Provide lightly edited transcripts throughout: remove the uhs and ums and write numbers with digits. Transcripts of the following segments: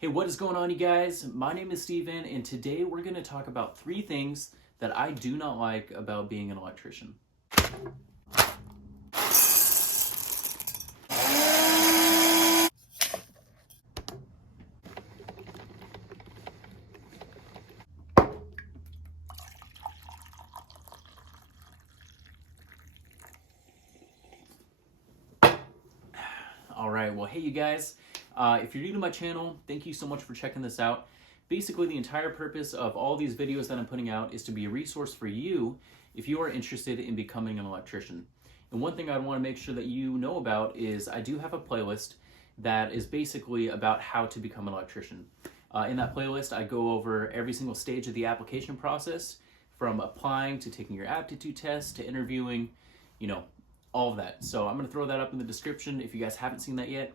Hey, what is going on, you guys? My name is Steven, and today we're going to talk about 3 things that I do not like about being an electrician. All right, well, hey, you guys. If you're new to my channel, thank you so much for checking this out. Basically, the entire purpose of all these videos that I'm putting out is to be a resource for you if you are interested in becoming an electrician. And one thing I want to make sure that you know about is I do have a playlist that is basically about how to become an electrician. In that playlist, I go over every single stage of the application process, from applying to taking your aptitude test to interviewing, all of that. So I'm going to throw that up in the description if you guys haven't seen that yet.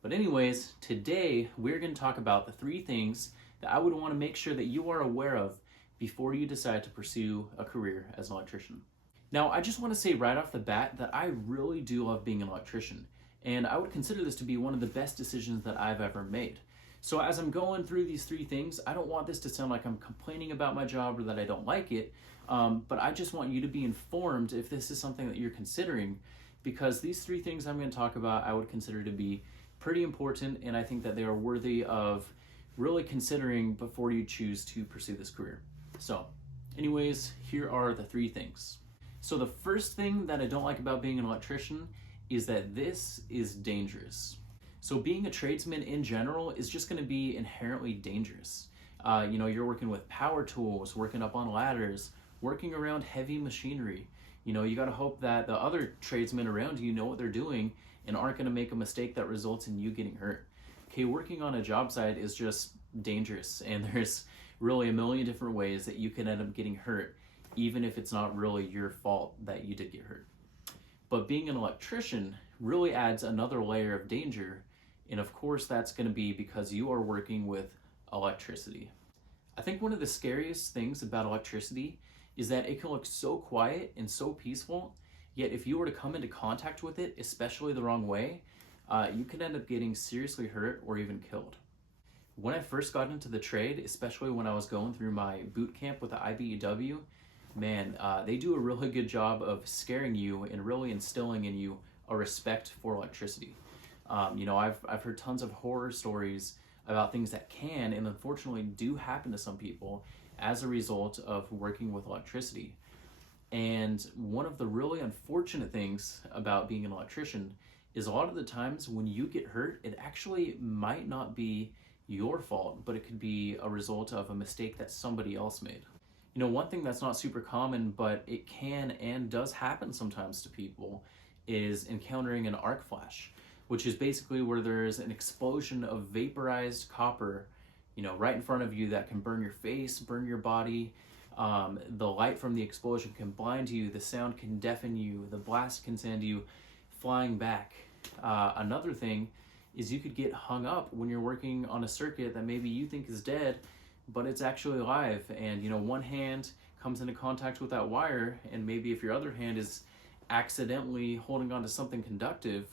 But anyways, today we're going to talk about the 3 things that I would want to make sure that you are aware of before you decide to pursue a career as an electrician. Now, I just want to say right off the bat that I really do love being an electrician, and I would consider this to be one of the best decisions that I've ever made. So as I'm going through these 3 things, I don't want this to sound like I'm complaining about my job or that I don't like it, but I just want you to be informed if this is something that you're considering, because these 3 things I'm going to talk about I would consider to be pretty important, and I think that they are worthy of really considering before you choose to pursue this career. So anyways, here are the 3 things. So the first thing that I don't like about being an electrician is that this is dangerous. So being a tradesman in general is just going to be inherently dangerous. You're working with power tools, working up on ladders, working around heavy machinery. You got to hope that the other tradesmen around you know what they're doing and aren't going to make a mistake that results in you getting hurt. Okay, working on a job site is just dangerous, and there's really a million different ways that you can end up getting hurt, even if it's not really your fault that you did get hurt. But being an electrician really adds another layer of danger, and of course that's going to be because you are working with electricity. I think one of the scariest things about electricity is that it can look so quiet and so peaceful, yet if you were to come into contact with it, especially the wrong way, you could end up getting seriously hurt or even killed. When I first got into the trade, especially when I was going through my boot camp with the Ibew, man, they do a really good job of scaring you and really instilling in you a respect for electricity. I've heard tons of horror stories about things that can and unfortunately do happen to some people as a result of working with electricity. And one of the really unfortunate things about being an electrician is a lot of the times when you get hurt, it actually might not be your fault, but it could be a result of a mistake that somebody else made. One thing that's not super common, but it can and does happen sometimes to people, is encountering an arc flash, which is basically where there's an explosion of vaporized copper, right in front of you that can burn your face, burn your body. The light from the explosion can blind you, the sound can deafen you, the blast can send you flying back. Another thing is you could get hung up when you're working on a circuit that maybe you think is dead, but it's actually alive, and one hand comes into contact with that wire, and maybe if your other hand is accidentally holding on to something conductive,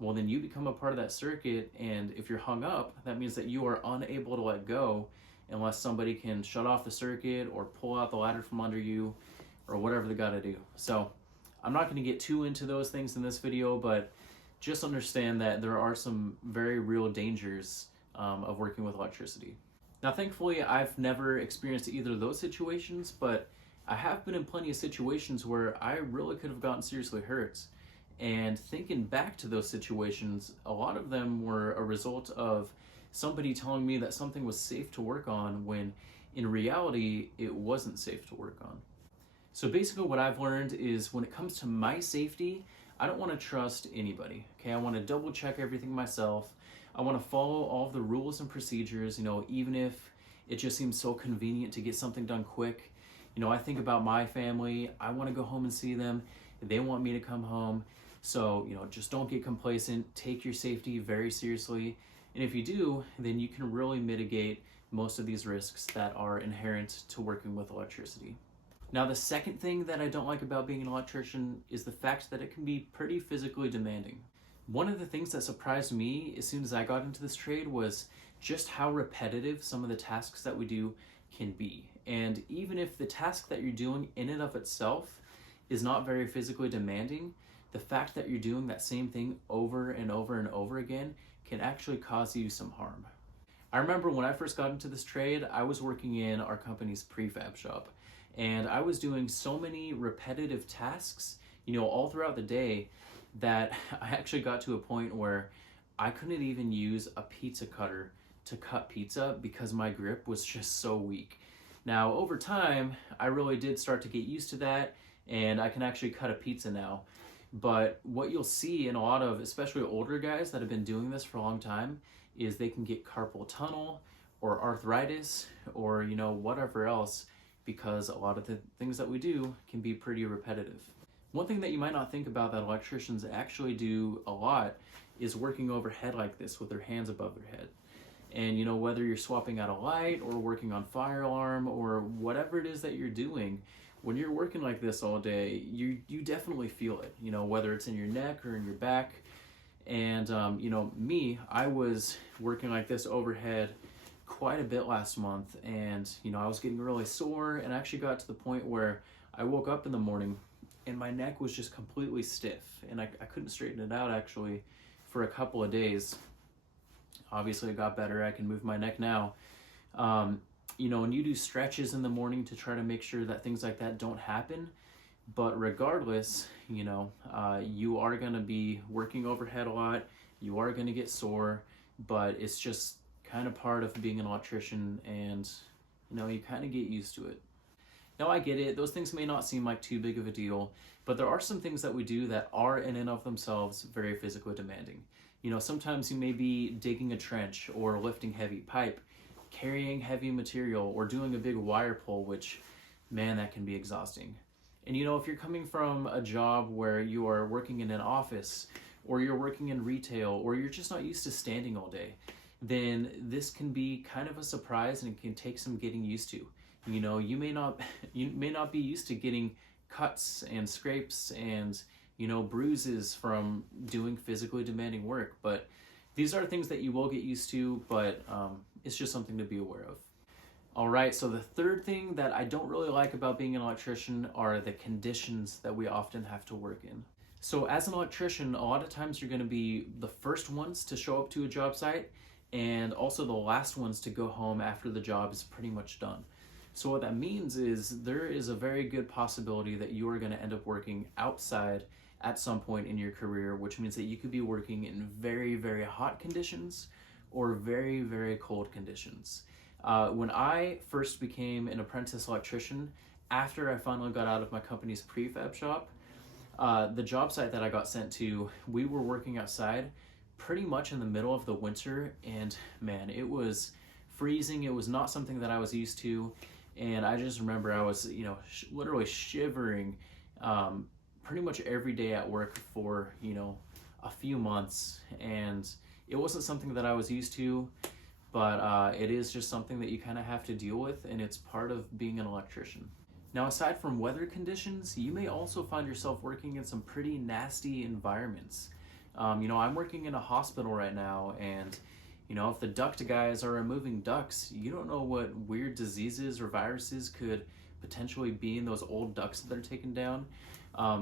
well, then you become a part of that circuit, and if you're hung up, that means that you are unable to let go unless somebody can shut off the circuit or pull out the ladder from under you or whatever they got to do. So I'm not going to get too into those things in this video, but just understand that there are some very real dangers of working with electricity. Now, thankfully, I've never experienced either of those situations, but I have been in plenty of situations where I really could have gotten seriously hurt. And thinking back to those situations, a lot of them were a result of somebody telling me that something was safe to work on when in reality it wasn't safe to work on. So basically what I've learned is when it comes to my safety, I don't want to trust anybody. Okay, I want to double check everything myself. I want to follow all of the rules and procedures, even if it just seems so convenient to get something done quick. I think about my family. I want to go home and see them. They want me to come home. So, just don't get complacent. Take your safety very seriously. And if you do, then you can really mitigate most of these risks that are inherent to working with electricity. Now, the second thing that I don't like about being an electrician is the fact that it can be pretty physically demanding. One of the things that surprised me as soon as I got into this trade was just how repetitive some of the tasks that we do can be. And even if the task that you're doing in and of itself is not very physically demanding, the fact that you're doing that same thing over and over and over again can actually cause you some harm. I remember when I first got into this trade, I was working in our company's prefab shop, and I was doing so many repetitive tasks, all throughout the day, that I actually got to a point where I couldn't even use a pizza cutter to cut pizza because my grip was just so weak. Now, over time, I really did start to get used to that, and I can actually cut a pizza now. But what you'll see in a lot of, especially older guys that have been doing this for a long time, is they can get carpal tunnel or arthritis or, whatever else, because a lot of the things that we do can be pretty repetitive. One thing that you might not think about that electricians actually do a lot is working overhead like this with their hands above their head. And whether you're swapping out a light or working on fire alarm or whatever it is that you're doing, when you're working like this all day, you definitely feel it, whether it's in your neck or in your back. And, me, I was working like this overhead quite a bit last month, and, I was getting really sore, and I actually got to the point where I woke up in the morning and my neck was just completely stiff, and I couldn't straighten it out actually for a couple of days. Obviously it got better. I can move my neck now. And you do stretches in the morning to try to make sure that things like that don't happen. But regardless, you are going to be working overhead a lot. You are going to get sore, but it's just kind of part of being an electrician, and, you kind of get used to it. Now, I get it. Those things may not seem like too big of a deal, but there are some things that we do that are in and of themselves very physically demanding. Sometimes you may be digging a trench or lifting heavy pipe, carrying heavy material, or doing a big wire pull, which, man, that can be exhausting. And if you're coming from a job where you are working in an office, or you're working in retail, or you're just not used to standing all day, then this can be kind of a surprise, and it can take some getting used to. You may not be used to getting cuts and scrapes and bruises from doing physically demanding work, but these are things that you will get used to, but it's just something to be aware of. All right, so the third thing that I don't really like about being an electrician are the conditions that we often have to work in. So as an electrician, a lot of times you're going to be the first ones to show up to a job site, and also the last ones to go home after the job is pretty much done. So what that means is there is a very good possibility that you are going to end up working outside at some point in your career, which means that you could be working in very, very hot conditions or very, very cold conditions. When I first became an apprentice electrician, after I finally got out of my company's prefab shop, the job site that I got sent to, we were working outside pretty much in the middle of the winter, and man, it was freezing. It was not something that I was used to, and I just remember I was, literally shivering pretty much every day at work for, a few months, and it wasn't something that I was used to, but it is just something that you kind of have to deal with, and it's part of being an electrician. Now, aside from weather conditions, you may also find yourself working in some pretty nasty environments. I'm working in a hospital right now, and if the duct guys are removing ducts, you don't know what weird diseases or viruses could potentially be in those old ducts that are taken down.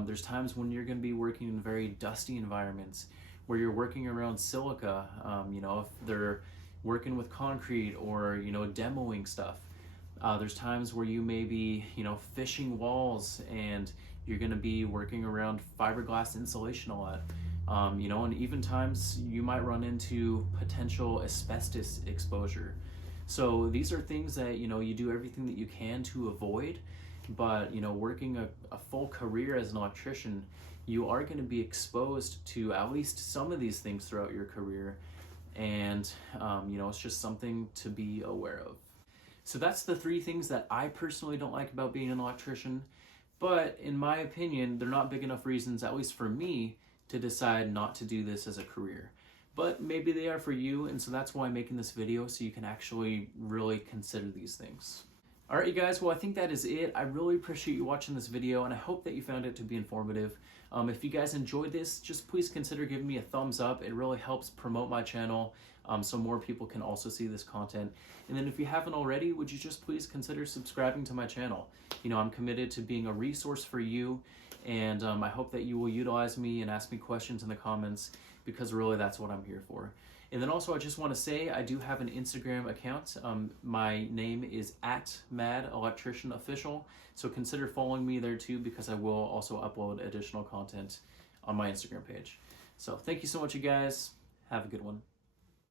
There's times when you're going to be working in very dusty environments where you're working around silica, if they're working with concrete or, demoing stuff. There's times where you may be, fishing walls, and you're going to be working around fiberglass insulation a lot. And even times you might run into potential asbestos exposure. So these are things that, you do everything that you can to avoid, but, working a full career as an electrician, you are going to be exposed to at least some of these things throughout your career. And, it's just something to be aware of. So that's the three things that I personally don't like about being an electrician, but in my opinion, they're not big enough reasons, at least for me, to decide not to do this as a career. But maybe they are for you, and so that's why I'm making this video, so you can actually really consider these things. All right, you guys, well, I think that is it. I really appreciate you watching this video, and I hope that you found it to be informative. If you guys enjoyed this, just please consider giving me a thumbs up. It really helps promote my channel so more people can also see this content. And then if you haven't already, would you just please consider subscribing to my channel? You know, I'm committed to being a resource for you, and I hope that you will utilize me and ask me questions in the comments, because really that's what I'm here for. And then also I just want to say I do have an Instagram account. My name is @MadElectricianOfficial. So consider following me there too, because I will also upload additional content on my Instagram page. So thank you so much, you guys. Have a good one.